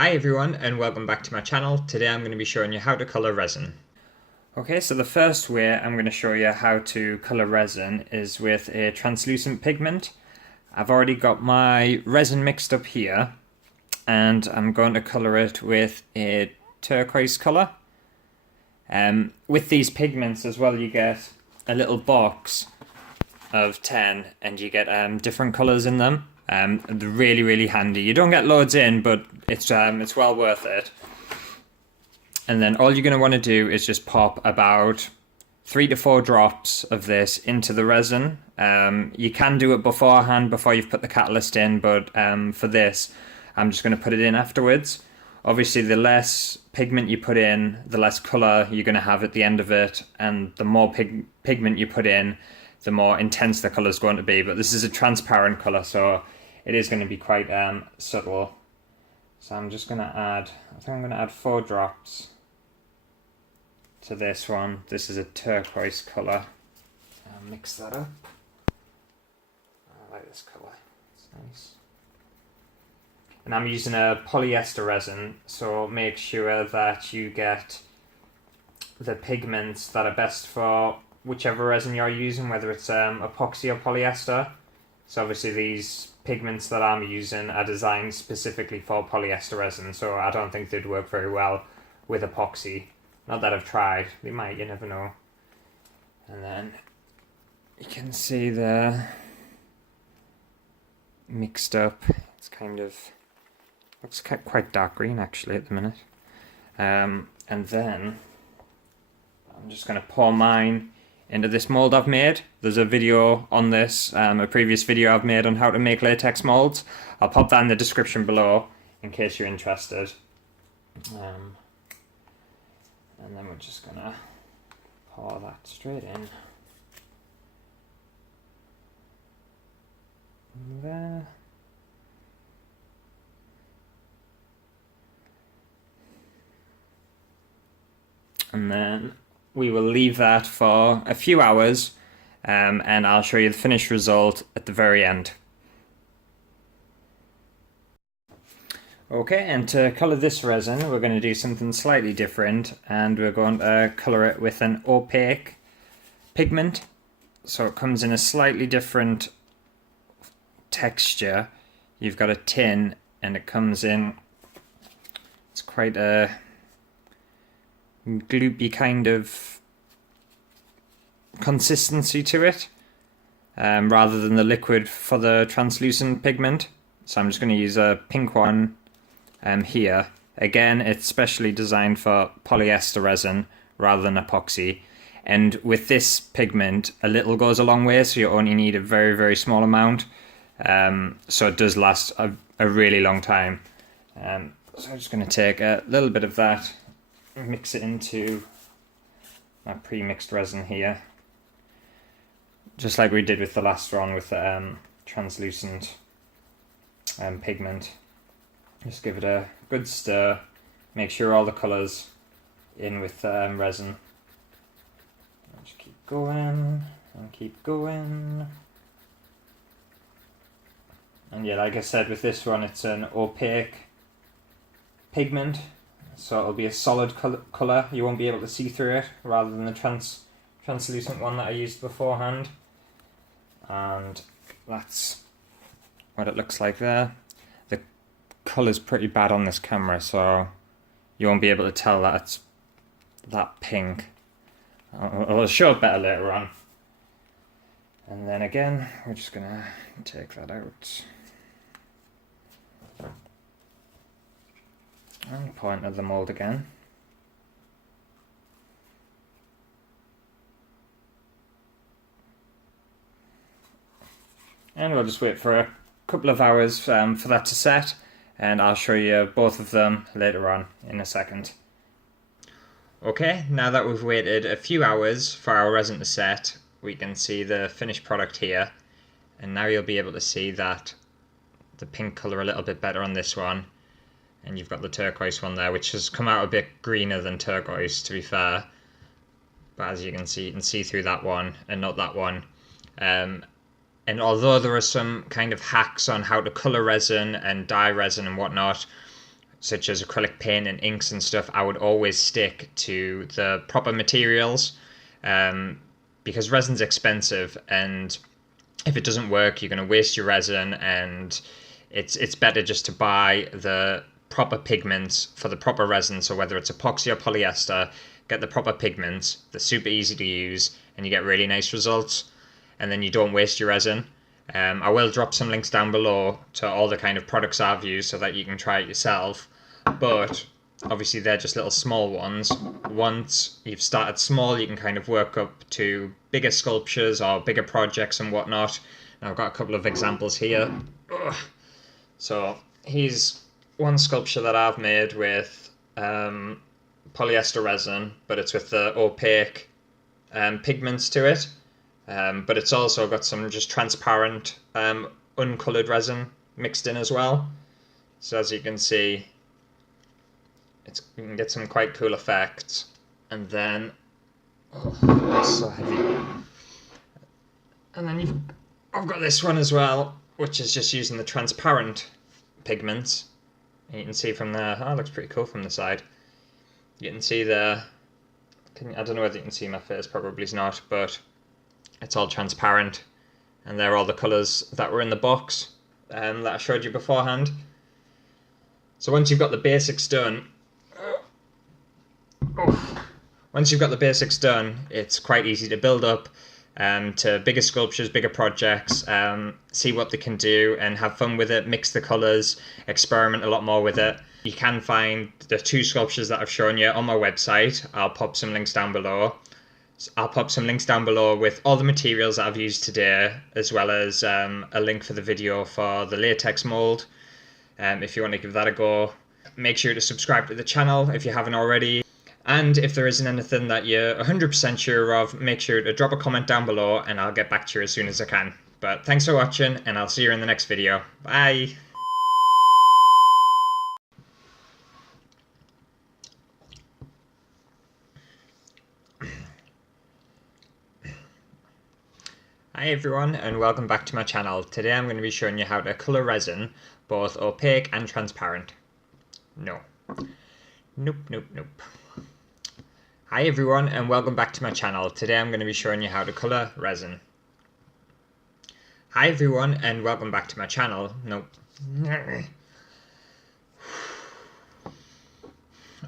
Hi everyone and welcome back to my channel. Today I'm going to be showing you how to colour resin. Okay, so the first way I'm going to show you how to colour resin is with a translucent pigment. I've already got my resin mixed up here and I'm going to colour it with a turquoise colour. With these pigments as well, you get a little box of 10 and you get different colours in them. They're really handy. You don't get loads in, but it's well worth it. And then all you're going to want to do is just pop about 3 to 4 drops of this into the resin. You can do it beforehand before you've put the catalyst in, but for this I'm just going to put it in afterwards. Obviously the less pigment you put in, the less colour you're going to have at the end of it, and the more pigment you put in, the more intense the colour is going to be. But this is a transparent colour, so it is going to be quite subtle. So I'm just going to add, I think I'm going to add 4 drops to this one. This is a turquoise colour. I'll mix that up. I like this colour, it's nice. And I'm using a polyester resin, so make sure that you get the pigments that are best for whichever resin you're using, whether it's epoxy or polyester. So obviously these pigments that I'm using are designed specifically for polyester resin, so I don't think they'd work very well with epoxy. Not that I've tried, they might, you never know. And then you can see they're mixed up. It's kind of, looks quite dark green actually at the minute. And then I'm just going to pour mine into this mold I've made. There's a video on this, a previous video I've made on how to make latex molds. I'll pop that in the description below in case you're interested. And then we're just going to pour that straight in. There. And then we will leave that for a few hours, and I'll show you the finished result at the very end. Okay, and to colour this resin we're going to do something slightly different, and we're going to colour it with an opaque pigment. So it comes in a slightly different texture. You've got a tin and it comes in, it's quite a gloopy kind of consistency to it, rather than the liquid for the translucent pigment. So I'm just going to use a pink one here. Again, it's specially designed for polyester resin rather than epoxy, and with this pigment a little goes a long way, so you only need a very small amount, so it does last a really long time. So I'm just going to take a little bit of that, mix it into my pre-mixed resin here, just like we did with the last one with the translucent pigment. Just give it a good stir, make sure all the colours in with resin. Just keep going and keep going. And yeah, like I said, with this one it's an opaque pigment, so it'll be a solid colour. You won't be able to see through it, rather than the translucent one that I used beforehand. And that's what it looks like there. The colour's pretty bad on this camera, so you won't be able to tell that it's that pink. I'll show it better later on. And then again, we're just going to take that out. And point at the mold again. And we'll just wait for a couple of hours for that to set, and I'll show you both of them later on in a second. Okay, now that we've waited a few hours for our resin to set, we can see the finished product here, and now you'll be able to see that the pink colour a little bit better on this one. And you've got the turquoise one there, which has come out a bit greener than turquoise, to be fair. But as you can see through that one and not that one. And although there are some kind of hacks on how to colour resin and dye resin and whatnot, such as acrylic paint and inks and stuff, I would always stick to the proper materials, because resin's expensive, and if it doesn't work, you're going to waste your resin, and it's better just to buy the proper pigments for the proper resin. So whether it's epoxy or polyester, get the proper pigments. They're super easy to use, and you get really nice results, and then you don't waste your resin. I will drop some links down below to all the kind of products I've used so that you can try it yourself, but obviously they're just little small ones. Once you've started small, you can kind of work up to bigger sculptures or bigger projects and whatnot. And I've got a couple of examples here. So here's one sculpture that I've made with polyester resin, but it's with the opaque pigments to it. But it's also got some just transparent uncoloured resin mixed in as well. So as you can see, you can get some quite cool effects. And then, it's so heavy. And then I've got this one as well, which is just using the transparent pigments. And you can see from there, it looks pretty cool from the side. You can see there, I don't know whether you can see my face, probably not, but it's all transparent. And they're all the colours that were in the box that I showed you beforehand. So once you've got the basics done, it's quite easy to build up to bigger sculptures, bigger projects, see what they can do and have fun with it, mix the colours, experiment a lot more with it. You can find the 2 sculptures that I've shown you on my website. I'll pop some links down below. I'll pop some links down below with all the materials that I've used today, as well as a link for the video for the latex mould, if you want to give that a go. Make sure to subscribe to the channel if you haven't already. And if there isn't anything that you're 100% sure of, make sure to drop a comment down below and I'll get back to you as soon as I can. But thanks for watching, and I'll see you in the next video. Bye! Hi everyone, and welcome back to my channel. Today I'm going to be showing you how to colour resin, both opaque and transparent. Nope. Hi everyone, and welcome back to my channel. Today I'm going to be showing you how to colour resin. Hi everyone, and welcome back to my channel.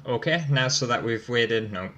Okay, now so that we've waited, nope.